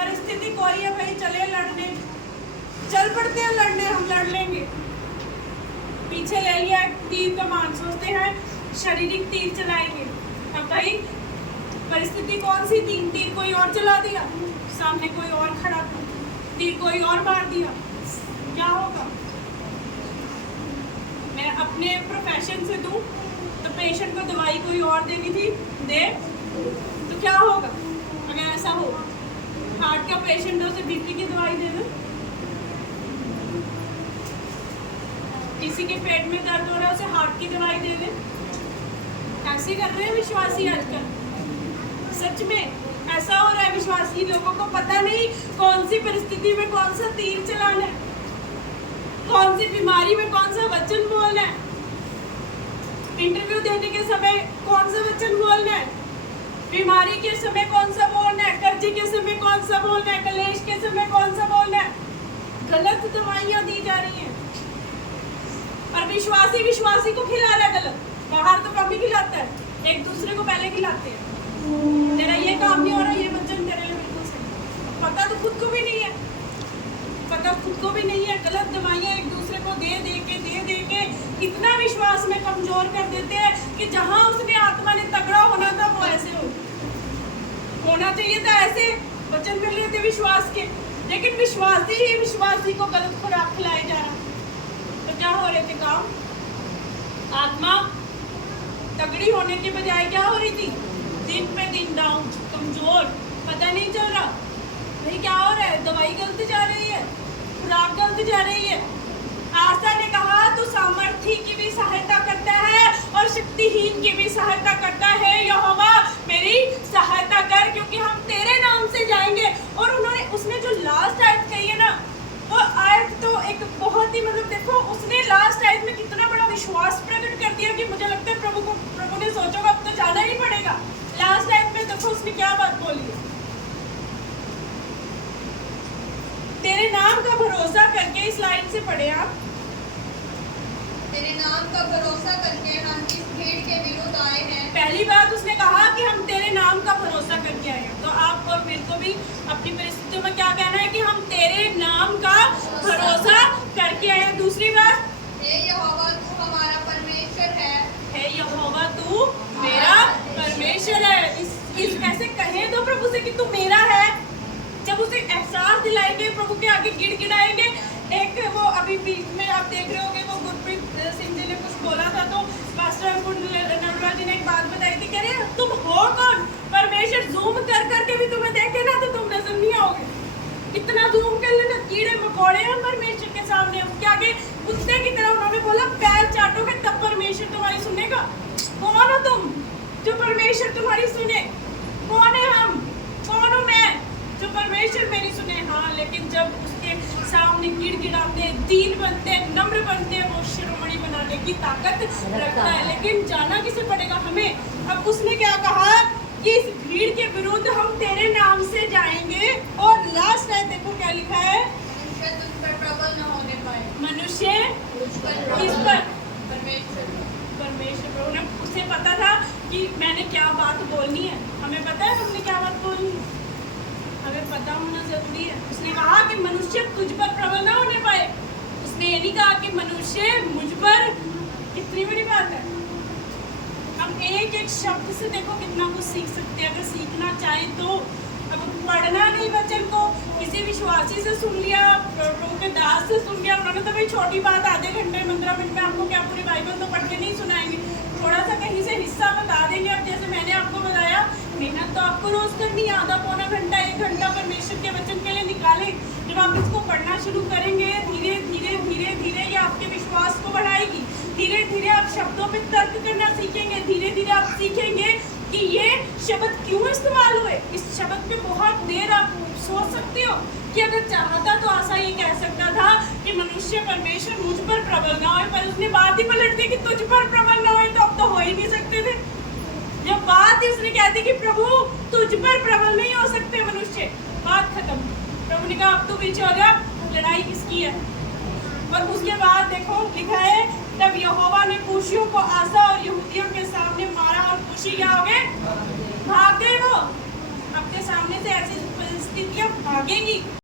परिस्थिति कोई है भाई, चले लड़ने, चल पड़ते हैं लड़ने, हम लड़ लेंगे। पीछे ले लिया तीर कमान, सोचते हैं शारीरिक तीर चलाएंगे। अब भाई परिस्थिति कौन सी थी, तीर कोई और चला दिया, सामने कोई और खड़ा था, तीर कोई और मार दिया, क्या होगा? मैं अपने प्रोफेशन से दूं तो पेशेंट को दवाई कोई और देनी थी, दे तो क्या होगा अगर ऐसा हो? हार्ट का पेशेंट है, उसे बीपी की दवाई दे दो। किसी के पेट में दर्द हो रहा है, उसे हार्ट की दवाई दे दे। ऐसे कर रहे हैं विश्वासी आजकल, सच में ऐसा हो रहा है। विश्वासी लोगों को पता नहीं कौन सी परिस्थिति में कौन सा तीर चलाना है, कौन सी बीमारी में कौन सा वचन बोलना है, इंटरव्यू देने के समय कौन सा वचन बोलना है, बीमारी के समय कौन सा बोलना है, कर्जे के समय कौन सा बोलना है, कलेश के समय कौन सा बोलना है। गलत दवाइयां दी जा रही हैं और विश्वासी विश्वासी को खिला रहा है गलत। बाहर तो कम ही खिलाता है, एक दूसरे को पहले खिलाते हैं। तेरा ये काम नहीं हो रहा, ये वचन तेरे लिए बिल्कुल सही। पता तो खुद को भी नहीं है, पता खुद को भी नहीं है। गलत दवाइयां एक दूसरे को दे दे के इतना विश्वास में कमजोर कर देते हैं कि जहां उसने आत्मा ने तगड़ा होना था वो ऐसे होना चाहिए था, ऐसे वचन मिल रहे थे विश्वास के, लेकिन विश्वासी ही विश्वासी को गलत खुराक खिलाई जा रहा। तो क्या हो रहे थे काम? आत्मा तगड़ी होने के बजाय क्या हो रही थी? दिन पे दिन डाउन, कमजोर, पता नहीं चल रहा भाई क्या हो रहा है। दवाई गलत जा रही है, खुराक गलत जा रही है। आशा ने कहा तू सामर्थी की भी सहायता करता है और शक्तिहीन की भी सहायता करता है। यहोवा मेरी सहायता कर, क्योंकि हम तेरे नाम से जाएंगे। और उसने जो लास्ट आयत कही है ना, वो आयत तो एक बहुत ही देखो, उसने लास्ट आयत में कितना बड़ा विश्वास प्रकट कर दिया कि मुझे लगता है प्रभु ने सोचा अब तो जाना ही पड़ेगा। लास्ट आयत में देखो उसने क्या बात बोली है, तेरे नाम का भरोसा करके। इस लाइन से पढ़े आप, तेरे नाम का भरोसा करके हम इस भीड़ के विरुद्ध आए हैं। पहली बात उसने कहा कि हम तेरे नाम का भरोसा करके आए हैं। तो आप और मेरे को भी अपनी परिस्थितियों में क्या कहना है कि हम तेरे नाम का भरोसा करके आए हैं। दूसरी बात, हे यहोवा तू हमारा परमेश्वर है। हे यहोवा तू मेरा परमेश्वर है। इस ऐसे कहे दो प्रभु से कि तू मेरा है। जब उसे एहसास दिलाएंगे, प्रभु के आगे गिड़गिड़ाएंगे। एक वो अभी बीच में आप देख रहे होंगे, वो गुरप्रीत सिंह जी ने कुछ बोला था, तो पास्टर नटराज जी ने एक बात बताई थी, कह रहे तुम हो कौन? परमेश्वर जूम कर करके भी तुम्हें देखे ना तो तुम नजर नहीं आओगे। इतना जूम कर लेना, कीड़े मकोड़े हैं परमेश्वर के सामने। उसके आगे कुत्ते की तरह उन्होंने बोला पैर चाटोगे तब परमेश्वर तुम्हारी सुनेगा। कौन हो तुम जो परमेश्वर तुम्हारी सुने? कौन है हम? कौन हूँ मैं जो परमेश्वर मेरी सुने? हाँ, लेकिन जब उसके सामने गिड़गिड़ाते, दीन बनते, नम्र बनते, वो शिरोमणि बनाने की ताकत रखता है। लेकिन जाना किसे पड़ेगा? हमें। अब उसने क्या कहा कि इस भीड़ के विरुद्ध हम तेरे नाम से जाएंगे। और लास्ट है, देखो क्या लिखा है, मनुष्य तुझ पर प्रबल न होने पाए। मनुष्य किस पर? परमेश्वर प्रभु ने, उसे पता था कि मैंने क्या बात बोलनी है। हमें पता है हमने क्या बात बोलनी है, हमें पता होना जरूरी है। उसने कहा कि मनुष्य तुझ पर प्रबल ना होने पाए। उसने ये नहीं कहा कि मनुष्य मुझ पर। कितनी बड़ी बात है। हम एक एक शब्द से देखो कितना कुछ सीख सकते हैं, अगर सीखना चाहें तो। अब पढ़ना नहीं वचन को, किसी विश्वासी से सुन लिया, प्रभु के दास से सुन लिया, उन्होंने तो भाई छोटी बात आधे घंटे 15 मिनट में हमको क्या पूरी बाइबल तो पढ़ के नहीं सुनाएंगे, थोड़ा सा कहीं से हिस्सा बता देंगे। अब जैसे मैंने आपको बताया, मेहनत तो आपको रोज करनी है, आधा पौना घंटा 1 घंटा परमेश्वर के वचन के लिए निकालें। जब आप इसको पढ़ना शुरू करेंगे, धीरे धीरे धीरे धीरे ये आपके विश्वास को बढ़ाएगी। धीरे धीरे आप शब्दों पे तर्क करना सीखेंगे। धीरे धीरे आप सीखेंगे कि ये शब्द क्यों इस्तेमाल हुए। इस शब्द पे बहुत देर आप सोच सकते हो कि अगर चाहता तो आशा ये कह सकता था कि मनुष्य परमेश्वर मुझ पर प्रबल ना हो, पर उसने बात ही पलट दी कि तुझ पर प्रबल ना हो, तो अब तो हो ही नहीं सकते थे। जब बात इसने कहती कि प्रभु तुझ पर प्रबल नहीं हो सकते मनुष्य, बात खत्म। प्रभु ने कहा अब तू पीछे हो जा, लड़ाई किसकी है? और उसके बाद देखो लिखा है, तब यहोवा ने कूशियों को आसा और यहूदियों के सामने मारा और कूशी क्या हो गए? भाग गए। वो अपने सामने से ऐसी तितलियां भागेंगी